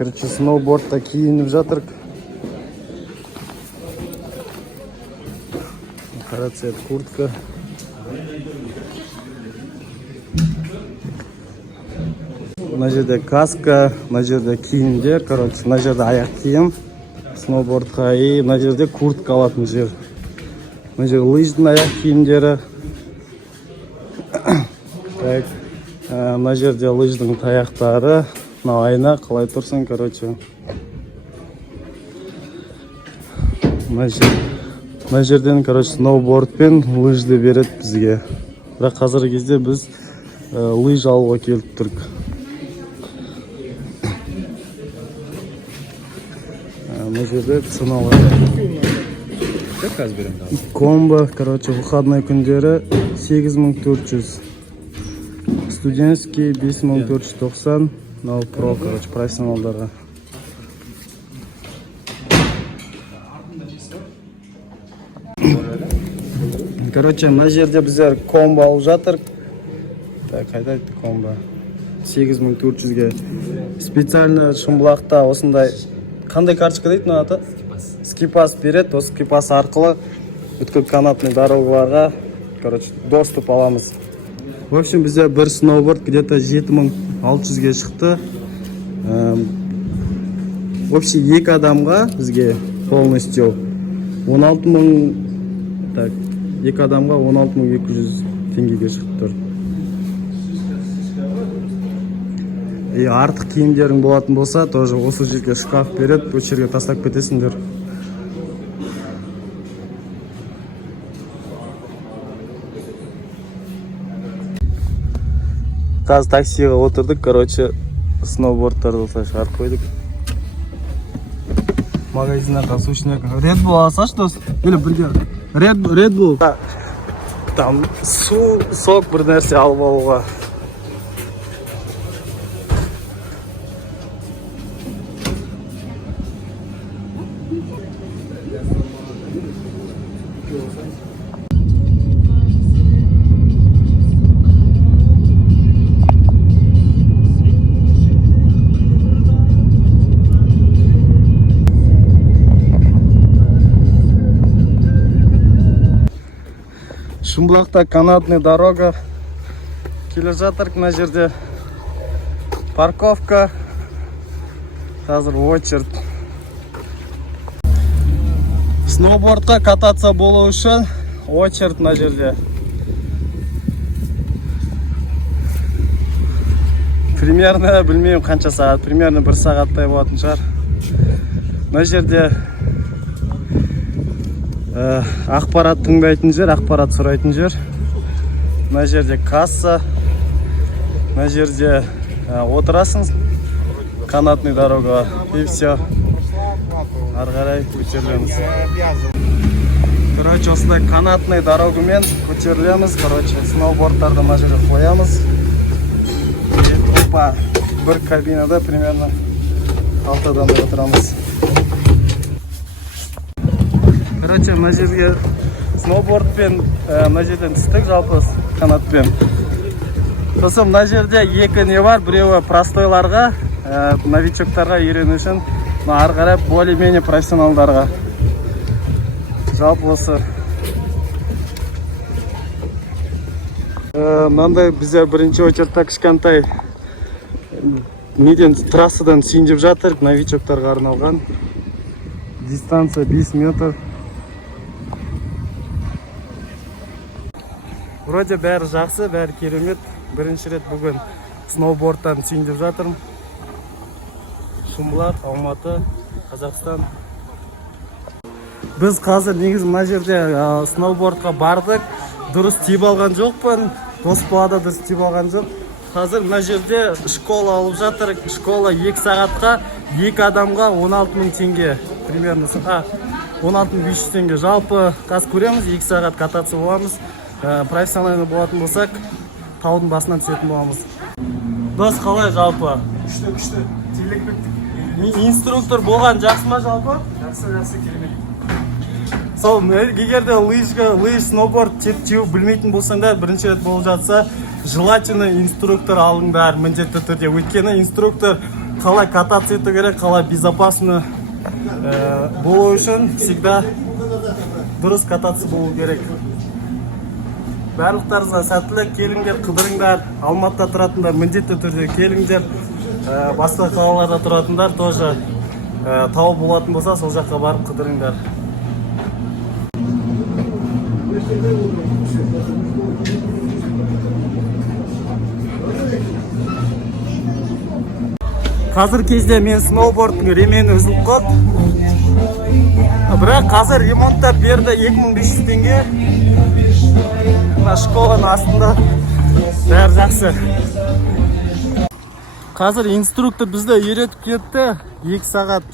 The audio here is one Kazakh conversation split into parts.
Короче, сноубордта кийинип жатыр. Кара цвет куртка. Мына жерде каска, мына жерде кийимдер, короче, мына жерде аяк кийим сноубордка, и мына жерде куртка алатын жер. Мына жерде лыждын аяк кийимдери. Так, мына жерде лыждын таяктары, мына айна калай турсун, короче. Мына жерден, короче, сноуборд пен лыжды берет бизге. Бирок азыркы кезде биз лыж алууга келип турдук. Мына жерде ценалар. Комбо, короче, выходной күндері 8400. Студентский 5490. No Pro, короче, профессионалдарға. Короче, мына жерде біздер комбо алып жатыр. Так, қайда айтты комбо? 8400-ге. Специально Шымбұлақта осындай қандай карточка дейді мына аты? Скипас берет. Осы скипас арқылы бүткіл канатный дорогаларға, короче, доступ аламыз. В общем, бізде бір сноуборд где-то 7600-ге шықты. Вообще 2 адамға бізге полностью 16000, так, 2 адамға 16200 теңгеге шықты тұр. И артық киімдерің болатын болса, тоже осы жерге шкаф берет, бұл жерге тастап кетесіңдер. Қазір таксиға отырдық, короче, сноубордтарды шығарып қойдық. Магазинға қасушник. Red Bull алсаш, дос? Или бірге? Red Bull. Там су, сок бір нәрсе алып алуға. Шымбұлақта канатный дорога келе жатыр. Мына жерде парковка. Қазір очередь. Сноубордқа кататься болу үшін очередь мына жерде. Примерно, білмеймін қанша сағат, примерно 1 сағаттай болатын шығар. Мына жерде ақпарат тыңдайтын жер, ақпарат сұрайтын жер. Мына жерде касса. Мына жерде отырасың канатный дорога. И все. Ары қарай көтерілеміз. Короче, осындай канатный дорогамен көтерілеміз. Короче, сноубордтарды мына жерге қоямыз. Опа, бір кабинада примерно 6 адамда отырамыз. Короче, мына жерге сноубордпен мына жерден түстік, жалпы канатпен. Сосын мына жерде 2 не бар, біреуі простойларға, новичоктарға үйрену үшін, ары қарай более-менее профессионалдарға. Жалпы осы. Мынандай біздер бірінші очередьта кішкентай неден трассадан сүйіндеп жатыр, новичоктарға арналған. Дистанция 5 метр. Вроде бәрі жақсы, бәрі керемет. Бірінші рет бүгін сноубордтан сүйіндеп жатырмын. Шымбұлақ, Алматы, Қазақстан. Біз қазір негізі мына жерде сноубордқа бардық. Дұрыс тиіп алған жоқпын. Досбалада дұрыс тиіп алған жоқ. Қазір мына жерде школа алып жатыр. Школа 2 сағатқа 2 адамға 16000 теңге. Примерно 16500 теңге. Жалпы қазір көреміз, 2 сағат кататься боламыз. Профессиональный болатын болсақ, таудың басынан түсетін боламыз. Дос, қалай жалпы? Күшті. Инструктор болған жақсы ма жалпы? Жақсы, керемет. Сол, егерде лыж, сноуборд теуіп білмейтін болсаңдар, бірінші рет болып жатса, желательно инструктор алыңдар, міндетті түрде. Өйткені инструктор қалай кататься ету керек, қалай безопасно болу үшін всегда дұрыс кататься болу керек. Барлықтарыңызға сәттілік, келіңдер, қыдырыңдар. Алматыда тұратындар міндетті түрде келіңдер. Басқа қалаларда тұратындар тоже тауып болатын болса, сол жаққа барып қыдырыңдар. Қазір кезде мен сноубордтың ремені үзіліп қалды. Бірақ қазір ремонтта берді 2500 теңге. Школаның астында бәрі жақсы. Қазір инструктор бізді үйретіп кетті. 2 сағат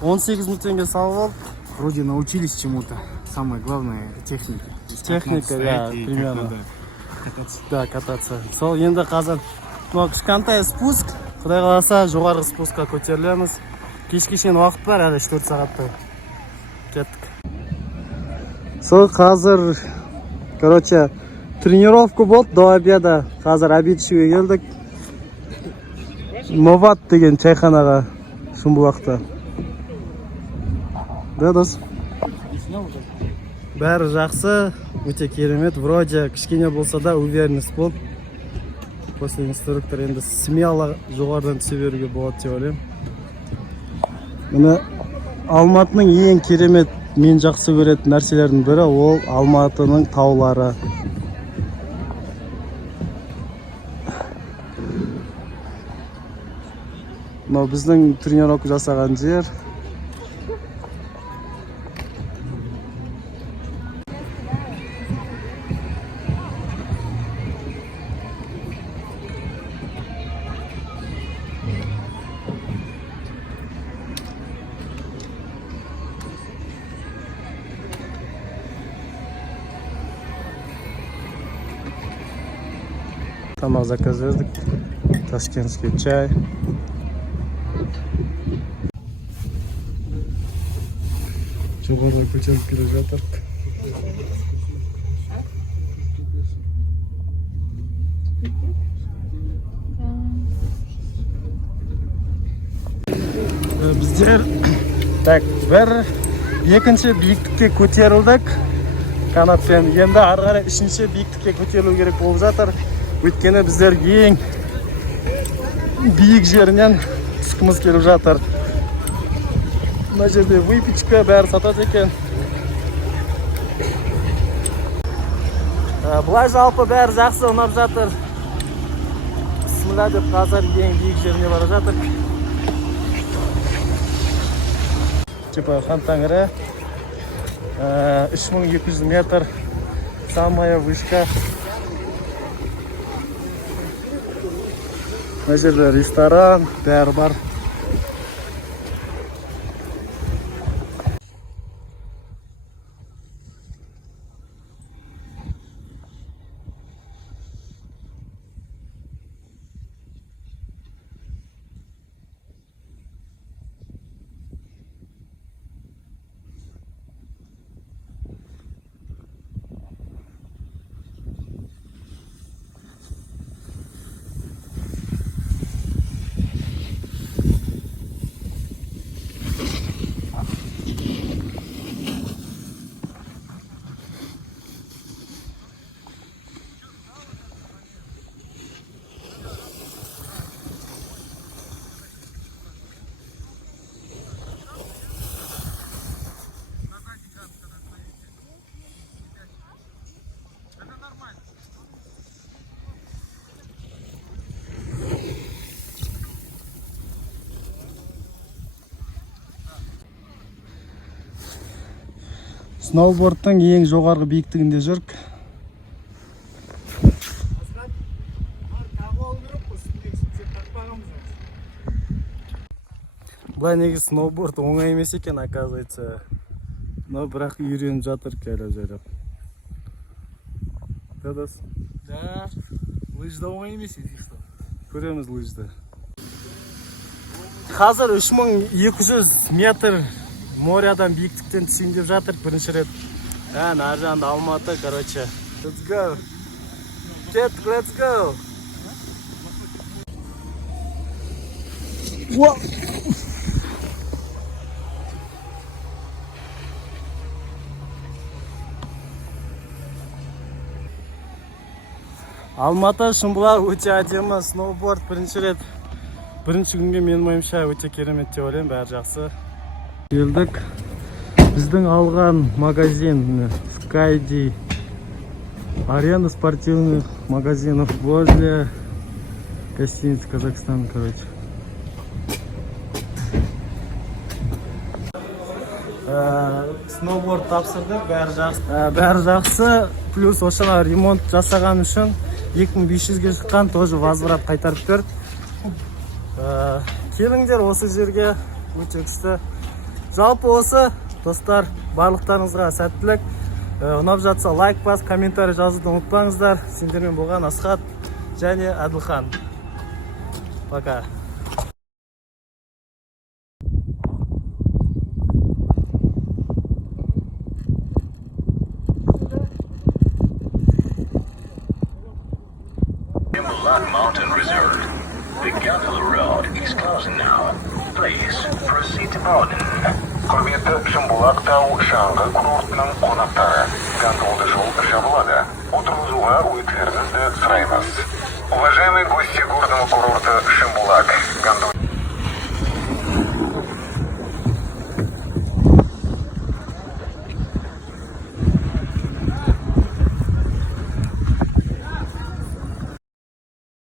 18 минут теңге салып алды. Вроде научились чему-то. Самое главное техника. Техника, да, примерно. Кататься. Да, кататься. Сол енді қазір кішкентай спуск. Құдай қаласа жоғарғы спускқа көтерілеміз. Кешке шейін уақыт бар, әлі 4 сағаттай. Кеттік. Сол қазір, короче, тренировка болды до обеда. Қазір обед ішуге келдік. Новат деген чайханаға Шымбұлақта. Да, дос? Бәрі жақсы, өте керемет. Вроде кішкене болса да уверенность болды. После инструктор енді смело жоғарыдан түсе беруге болады деп ойлаймын. Міне Алматының ең керемет мен жақсы көретін нәрселердің бірі ол Алматының таулары. Мынау біздің тренировка жасаған жер. Тамақ заказ бердік. Ташкентский чай. Жоғарыға көтеріп келе жатыр. Біздер екінші биіктікке көтерілдік канатпен. Енді ары қарай үшінші биіктікке көтерілу керек болып жатыр. Өйткені біздер ең биік жерінен түскіміз келіп жатыр. Мына жерде выпечка бәрі сатады екен. Бұлай жалпы бәрі жақсы ұнап жатыр. Бісміллә деп қазір ең биік жеріне бара жатыр. Типа хан тәңірі 3200 метр самая вышка. Мына жерде ресторан бәрі бар. Сноубордтың ең жоғарғы биіктігінде жүрік. Бұлай негізі сноуборд оңай емес екен, оказывается. Но бірақ үйреніп жатыр кәлі жайлап. Да, дос? Да, лыжда оңай емес еді. Көреміз лыжды. Қазір 3200 метр морядан биіктіктен түсейін деп жатыр бірінші рет. Ар жағында Алматы, короче. Let's go. Кеттік, let's go. Алматы Шымбұлақ өте әдемі, сноуборд бірінші күнге менің ойымша өте керемет деп ойлаймын, бәрі жақсы. Келдік. Біздің алған магазин Скайди, арена спортивных магазинов возле гостиницы Казахстан, короче. Сноуборд тапсырдық, бәрі жақсы, плюс ошана ремонт жасаған үшін 2500-ге шыққан, тоже возврат қайтарып берді. Келіңдер осы жерге, өте күшті. Жалпы осы, достар, барлықтарыңызға сәттілік. Ұнап жатса лайк бас, комментарий жазуды ұмытпаңыздар. Сендермен болған Асхат және Әділхан. Пока. Shimbolak Mountain Reserve. The Gondola Road is closed now. Please proceed to boarding. Құрметті Шымбұлақ тау шаңғы курортының қонақтары, гондолды жол жабылады. Отырғызуға өтулеріңізді сұраймыз. Уважаемые гости горного курорта Шымбұлақ, гондол